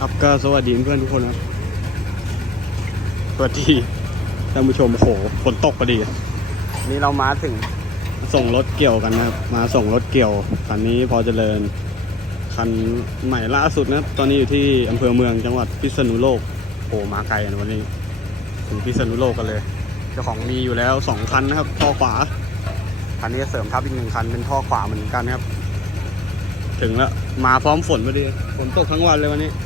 ครับก็สวัสดีเพื่อนทุกคนครับสวัสดีท่านผู้ชมโอ้โหฝนตกพอดีนี่เรามาถึงส่งรถเกี่ยวกันนะครับ มาส่งรถเกี่ยวคันนี้พอเจริญคันใหม่ล่าสุดนะครับตอนนี้อยู่ที่อำเภอเมืองจังหวัดพิษณุโลกโอ้มาไกลนะวันนี้ ถึงพิษณุโลกกันเลยเจ้าของมีอยู่แล้วสองคันนะครับท่อขวาคันนี้เสริมทับอีกหนึ่งคันเป็นท่อขวาเหมือนกันครับ ถึงแล้วมาพร้อมฝนพอดีฝนตกทั้งวันเลยวันนี้ฝ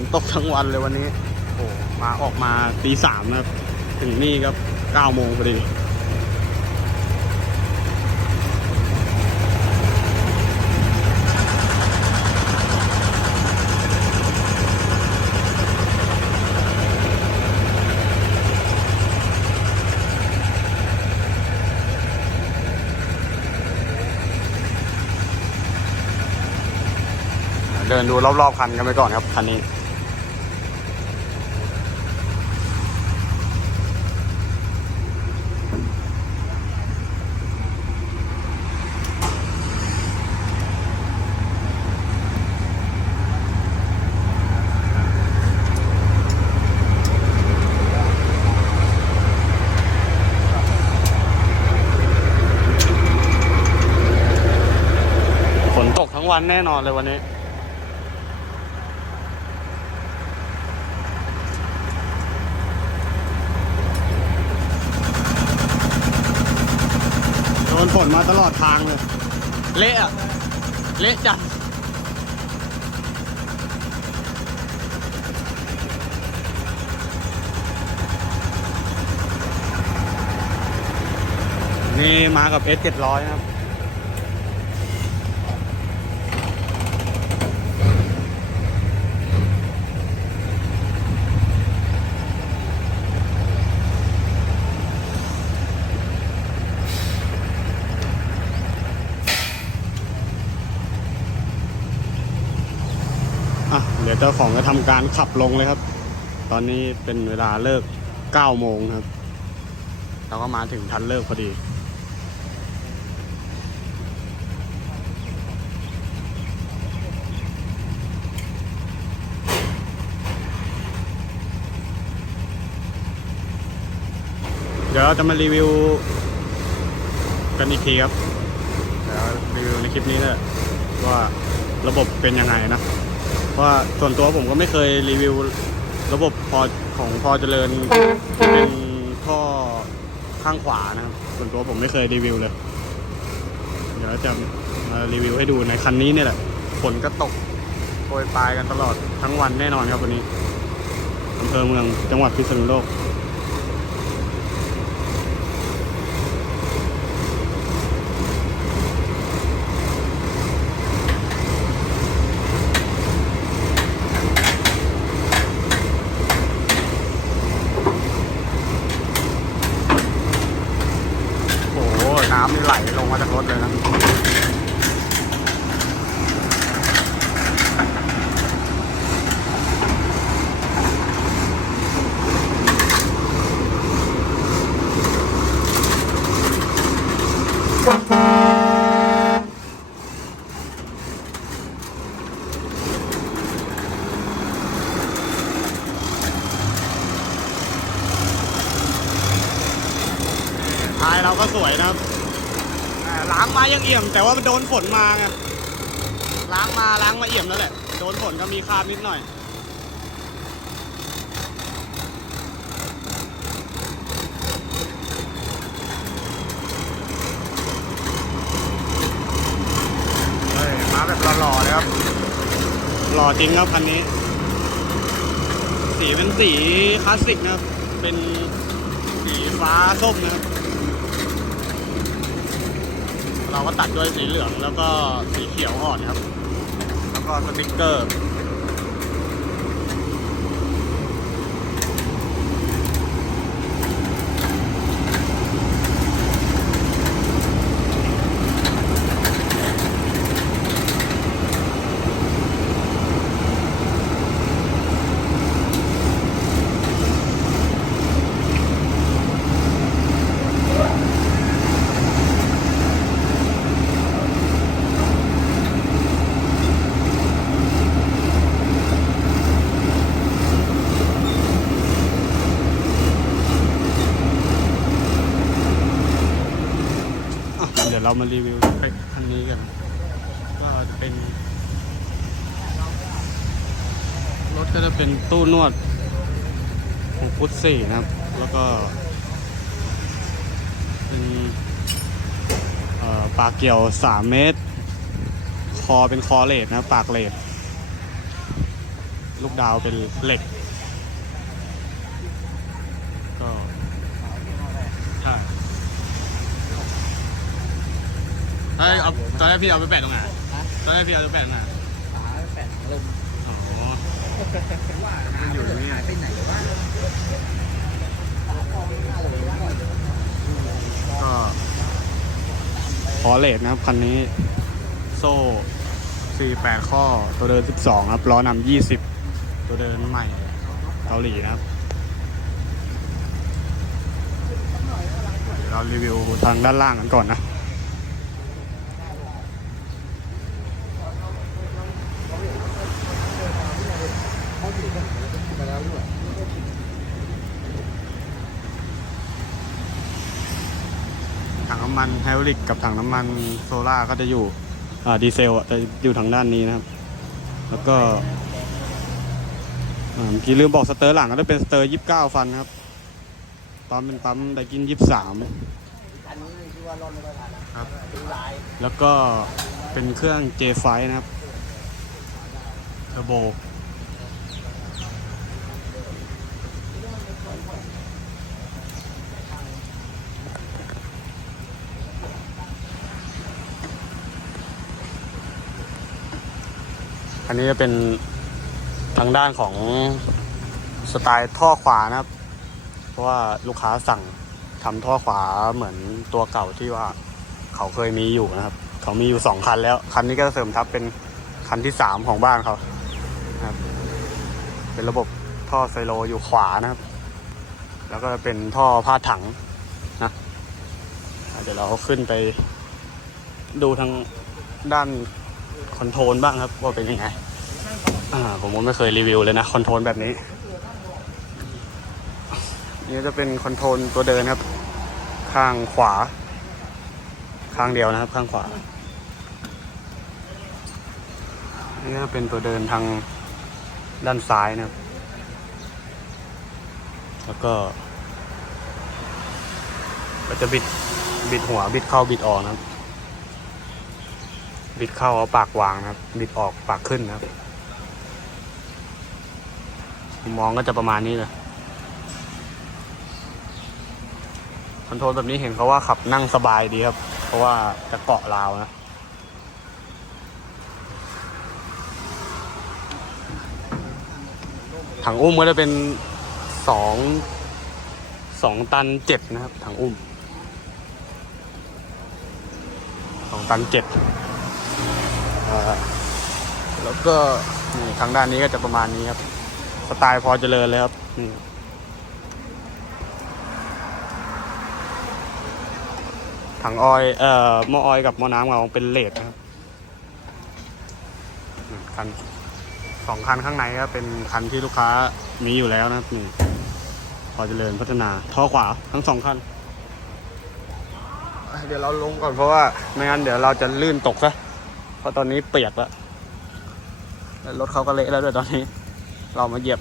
นตกทั้งวันเลยวันนี้ โอ้มาออกมาตีสามนะครับ ถึงนี่ครับเก้าโมงพอดีเดินดูรอบๆคันกันไปก่อนครับคันนี้ วันแน่นอนเลยวันนี้ โดนฝนมาตลอดทางเลย เละอะเละจัดนี่มากับ S 700 ครับ ยวเจ้าของจะทำการขับลงเลยครับ ตอนนี้เป็นเวลาเลิก9โมงครับ เราก็มาถึงทันเลิกพอดีเดี๋ยวเราจะมารีวิวกันอีกทีครับ เดี๋ยวรีวิวในคลิปนี้เลยว่าระบบเป็นยังไงนะ เพราะว่าส่วนตัวผมก็ไม่เคยรีวิวระบบพอของพอเจริญเป็นท่อข้างขวานะครับ ส่วนตัวผมไม่เคยรีวิวเลย เดี๋ยวจะมารีวิวให้ดูในคันนี้เนี่ยแหละฝนก็ตกโปรยปลายกันตลอดทั้งวันแน่นอนครับวันนี้อำเภอเมืองจังหวัดพิษณุโลกำนี่ไหลลงมาจากรถเลยนะท้ายเราก็สวยนะครับ ล้างมายังเอี่ยม แต่ว่ามันโดนฝนมาไงล้างมาล้างมาเอี่ยมแล้วแหละโดนฝนก็มีคราบนิดหน่อยเฮ้ยมาแบบหล่อๆเลยครับหล่อจริงครับคันนี้ สีเป็นสีคลาสสิกนะครับ เป็นสีฟ้าส้มนะครับ เราก็ตัดด้วยสีเหลืองแล้วก็สีเขียวอ่อนครับ แล้วก็สติ๊กเกอร์ มารีวิวคันนี้กัน ก็จะเป็น รถก็จะเป็นตู้นวด6ฟุต4นะครับ แล้วก็ เป็นปากเกี่ยว 3 เมตร คอเป็นคอเลดนะปากเลดลูกดาวเป็นเหล็ก ก็ใช่ เอ้ยเอาตอนแรกพี่เอาไปแปะตรงไหนตอนแรกพี่เอาไปแปะตรงไหนขาแปดลมอ๋อมันอยู่นี่หายไปไหนวะก็คอเลดนะครับ คันนี้ โซ่ 48 ข้อ ตัวเดิน 12 ครับล้อนำ20 ตัวเดินใหม่เกาหลีนะครับเดี๋ยวเรารีวิวทางด้านล่างกันก่อนนะ ไปแล้วด้วย ถังน้ำ มันไฮดรอลิกกับถังน้ำมันโซล่าก็จะอยู่ดีเซลอะจะอยู่ทางด้านนี้นะครับ แล้วก็เมื่อกี้ลืมบอกสเตอร์หลังก็จะเป็นสเตอร์29ฟันครับปั๊มเป็นปั๊มไดกิน23อันนี้ที่ว่ามครับดูลายแล้วก็เป็นเครื่อง J5 นะครับเทอร์โบ นนี้จะเป็นทางด้านของสไตล์ท่อขวานะครับ เพราะว่าลูกค้าสั่งทำท่อขวาเหมือนตัวเก่าที่ว่าเขาเคยมีอยู่นะครับ เขามีอยู่สองคันแล้ว คันนี้ก็เสริมทับเป็นคันที่สามของบ้านเขาครับ เป็นระบบท่อไซโลอยู่ขวานะครับ แล้วก็เป็นท่อพาถังนะเดี๋ยวเราขึ้นไปดูทางด้านคอนโทรลบ้างครับว่าเป็นยังไง อ่าผมก็ไม่เคยรีวิวเลยนะคอนโทรลแบบนี้ นี่จะเป็นคอนโทรลตัวเดินครับ ข้างขวา ข้างเดียวนะครับ ข้างขวา นี่ก็เป็นตัวเดินทางด้านซ้ายนะครับ แล้วก็ ก็จะบิดบิดหัวบิดเข้าบิดออกนะครับ บิดเข้าเอาปากวางนะครับ บิดออกปากขึ้นนะครับ มองก็จะประมาณนี้เลยคอนโทรลแบบนี้เห็นเขาว่าขับนั่งสบายดีครับ เพราะว่าจะเกาะราวนะถังอุ้มก็จะเป็นสองสองตันเจ็ดนะครับ ถังอุ้มสองตันเจ็ดแล้วก็นี่ทางด้านนี้ก็จะประมาณนี้ครับ สไตล์พอเจริญเลยครับนี่ถังออยเอ่อหม้อออยกับหม้อน้ำเราเป็นเลดนะครับคันสองคันข้างในก็เป็นคันที่ลูกค้ามีอยู่แล้วนะครับนี่พอเจริญพัฒนาท่อขวาทั้งสองคัน เดี๋ยวเราลงก่อนเพราะว่าไม่งั้นเดี๋ยวเราจะลื่นตกซะเพราะตอนนี้เปียกแล้วแล้วรถเขาก็เละแล้วด้วยตอนนี้ เรามาเหยียบ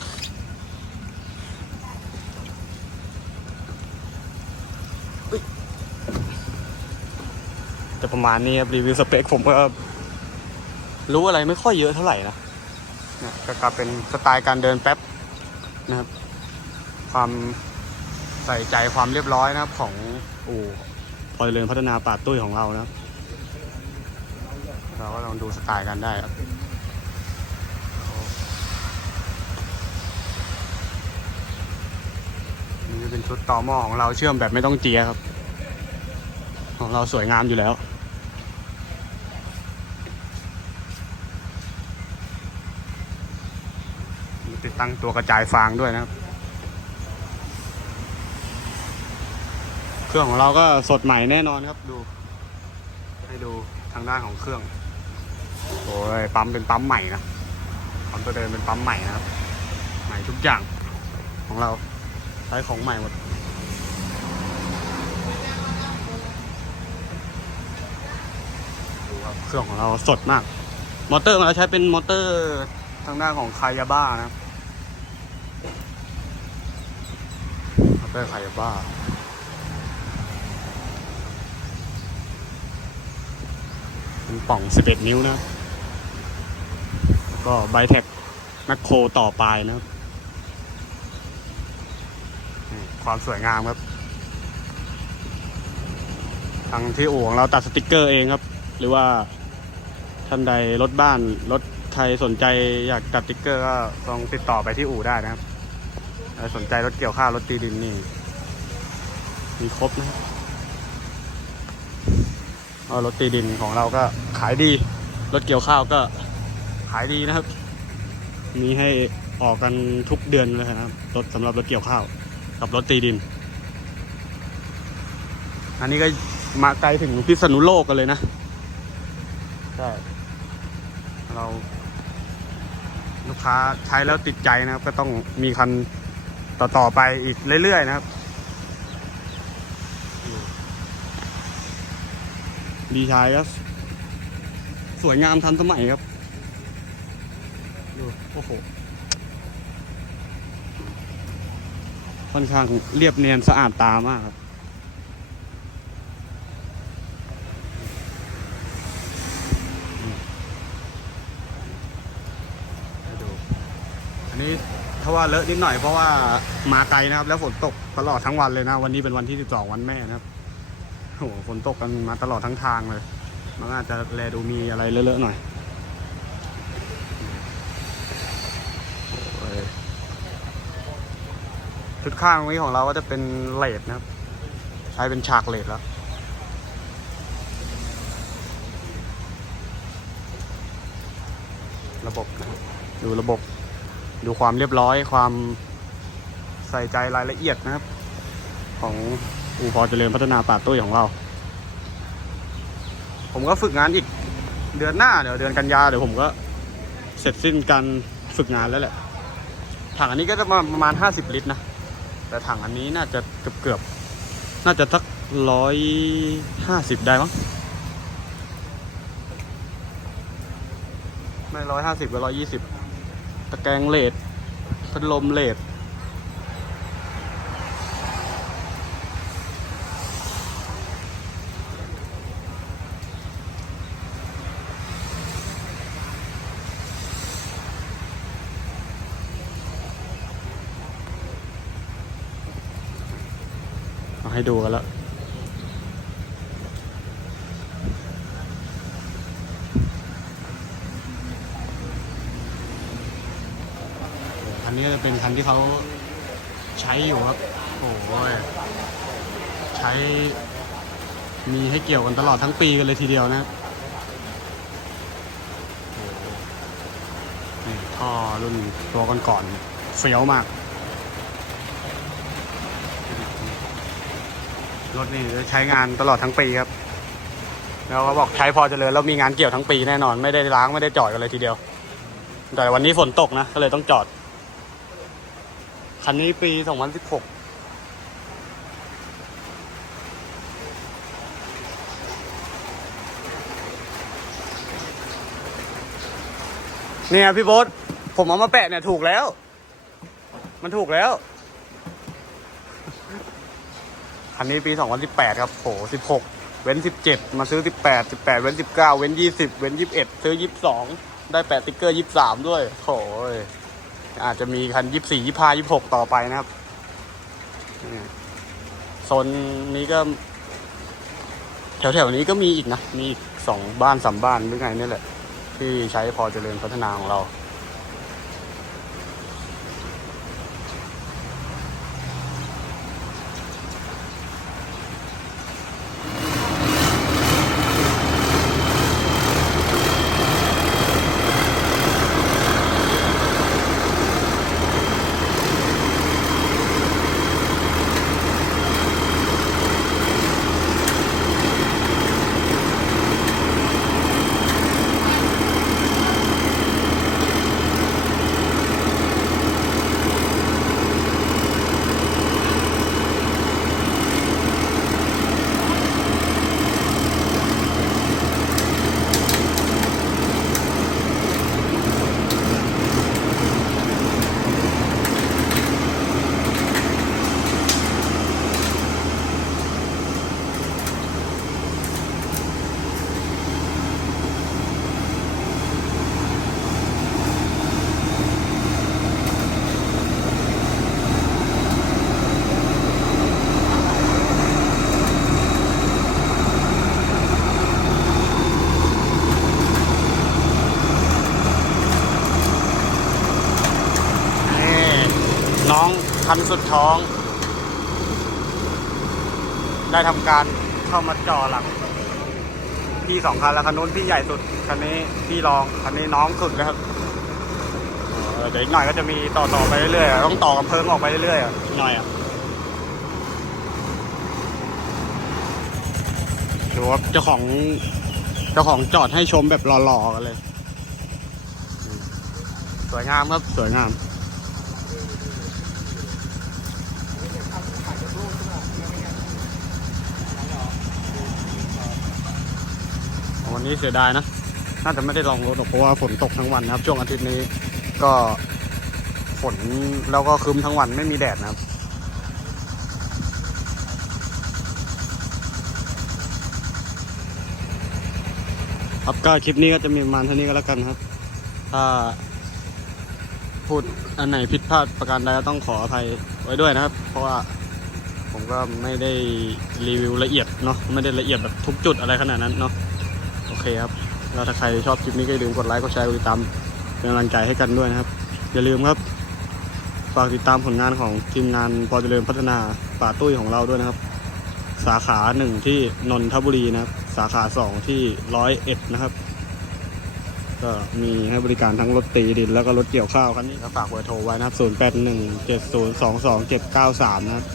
อุ๊ยแต่ประมาณนี้ครับรีวิวสเปคผมก็รู้อะไรไม่ค่อยเยอะเท่าไหร่นะเนี่ยก็กลับเป็นสไตล์การเดินแป๊บนะครับ ความใส่ใจความเรียบร้อยนะครับของอู่พอเจริญพัฒนาป่าตุ้ยของเรานะครับ เราก็ลองดูสไตล์กันได้ครับ นี่ เป็นชุดต่อหม้อของเราเชื่อมแบบไม่ต้องเจียครับ ของเราสวยงามอยู่แล้วติดตั้งตัวกระจายฟางด้วยนะครับ เครื่องของเราก็สดใหม่แน่นอนครับ ดู ให้ดูทางด้านของเครื่อง โอ้ยปั๊มเป็นปั๊มใหม่นะ ปั๊มตัวเดินเป็นปั๊มใหม่นะครับ ใหม่ทุกอย่างของเรา ใช้ของใหม่หมดเครื่องของเราสดมาก มอเตอร์ของเราใช้เป็นมอเตอร์ทางด้านของคายาบ้านะมอเตอร์คายาบ้าเป็นป่อง 11 นิ้วนะ ก็ไบแท็กแมคโครต่อปลายนะครับ นี่ความสวยงามครับ ทางที่อู่ของเราตัดสติกเกอร์เองครับ หรือว่าท่านใดรถบ้านรถใครสนใจอยากตัดสติกเกอร์ก็ลองติดต่อไปที่อู่ได้นะครับใครสนใจรถเกี่ยวข้าวรถตีดินนี่ มีครบนะครับรถตีดินของเราก็ขายดี รถเกี่ยวข้าวก็ขายดีนะครับ มีให้ออกกันทุกเดือนเลยนะครับ รถสำหรับรถเกี่ยวข้าว กับรถตีดิน อันนี้ก็มาไกลถึงพิษณุโลกกันเลยนะ ใช่ เราลูกค้าใช้แล้วติดใจนะครับ ก็ต้องมีคันต่อต่อๆไปอีกเรื่อย ๆ นะครับ ดีชายก็สวยงามทันสมัยครับ ดู โอ้โห ค่อนข้างเรียบเนียนสะอาดตามากครับดูอันนี้ถ้าว่าเลอะนิดหน่อยเพราะว่ามาไกลนะครับ แล้วฝนตกตลอดทั้งวันเลยนะ วันนี้เป็นวันที่ 12 วันแม่นะครับโอ้โหฝนตกกันมาตลอดทั้งทางเลย มันอาจจะแลดูมีอะไรเลอะๆหน่อยโอ้ย ชุดข้างตรงนี้ของเราก็จะเป็นเลดนะครับ ใช้เป็นฉากเลดแล้วระบบนะดูระบบ ดูความเรียบร้อยความใส่ใจรายละเอียดนะครับ ของอู่พอเจริญพัฒนาป่าตุ้ยของเรา ผมก็ฝึกงานอีกเดือนหน้าเดี๋ยวเดือนกันยาเดี๋ยวผมก็เสร็จสิ้นการฝึกงานแล้วแหละถังอันนี้ก็จะประมาณ 50 ลิตรนะ แต่ถังอันนี้น่าจะเกือบเกือบๆน่าจะสักร้อยห้าสิบได้มั้งไม่ร้อยห้าสิบกับร้อยยี่สิบตะแกรงเลดพัดลมเลด ให้ดูกันแล้วอันนี้จะเป็นคันที่เขาใช้อยู่ครับ โอ้โหใช้มีให้เกี่ยวกันตลอดทั้งปีกันเลยทีเดียวนะครับนี่ท่อรุ่นตัวก่อนๆเฟี้ยวมาก รถนี่ใช้งานตลอดทั้งปีครับ แล้วเขาบอกใช้พอเจริญแล้วมีงานเกี่ยวทั้งปีแน่นอน ไม่ได้ล้างไม่ได้จอดกันเลยทีเดียว แต่วันนี้ฝนตกนะ ก็เลยต้องจอด คันนี้ปี 2016เนี่ยพี่โบ๊ทผมเอามาแปะเนี่ยถูกแล้ว มันถูกแล้ว คันนี้ปี 2018 ครับโห16 เว้น 17 มาซื้อ 18 18 เว้น 19 เว้น 20 เว้น 21 ซื้อ 22 ได้แปะติ๊กเกอร์ 23 ด้วยโหยอาจจะมีคันยี่สี่ยี่ห้ายี่หกต่อไปนะครับโซนนี้ก็ แถวๆนี้ก็มีอีกนะ มีอีกสองบ้านสามบ้านหรือไงนี่แหละ ที่ใช้พอเจริญพัฒนาของเรา คันสุดท้อง ได้ทำการเข้ามาจ่อหลัง พี่สองคันแล้วคันนู้นพี่ใหญ่สุด คันนี้พี่รองคันนี้น้องสุดนะครับเดี๋ยวอีกหน่อยก็จะมีต่อต่อไปเรื่อยๆต้องต่อกำเพิงออกไปเรื่อยๆอ่อีกหน่อยอะดูว่าเจ้าของเจ้าของจอดให้ชมแบบหล่อๆกันเลย สวยงามครับ สวยงาม วันนี้เสียดายนะ น่าจะไม่ได้ลองรถหรอกเพราะว่าฝนตกทั้งวันนะครับ ช่วงอาทิตย์นี้ก็ฝนแล้วก็ครึ้มทั้งวันไม่มีแดดนะครับครับก็คลิปนี้ก็จะมีประมาณเท่านี้ก็แล้วกันครับ ถ้าพูดอันไหนผิดพลาดประการใดก็ต้องขออภัยไว้ด้วยนะครับ เพราะว่าผมก็ไม่ได้รีวิวละเอียดเนาะไม่ได้ละเอียดแบบทุกจุดอะไรขนาดนั้นเนาะ เคครับ แล้วถ้าใครชอบคลิปนี้ก็อย่าลืมกดไลค์ กดแชร์ กดติดตาม เป็นกำลังใจให้กันด้วยนะครับ อย่าลืมครับ ฝากติดตามผลงานของทีมงานปอเจริญพัฒนาป่าตุ้ยของเราด้วยนะครับ สาขาหนึ่งที่นนทบุรีนะครับ สาขาสองที่ร้อยเอ็ดนะครับ ก็มีให้บริการทั้งรถตีดินแล้วก็รถเกี่ยวข้าวคันนี้ก็ฝากเบอร์โทรไว้นะครับ0 8 1 7 0 2 2 7 9 3นะครับ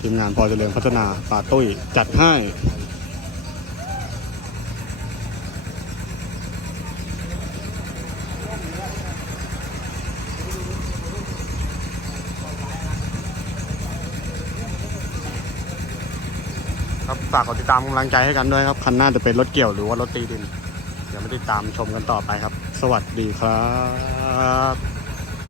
ทีมงานพอเจริญพัฒนาป่าตุ้ยจัดให้ ฝากกดติดตามกำลังใจให้กันด้วยครับ คันหน้าจะเป็นรถเกี่ยวหรือว่ารถตีดิน เดี๋ยวมาติดตามชมกันต่อไปครับ สวัสดีครับ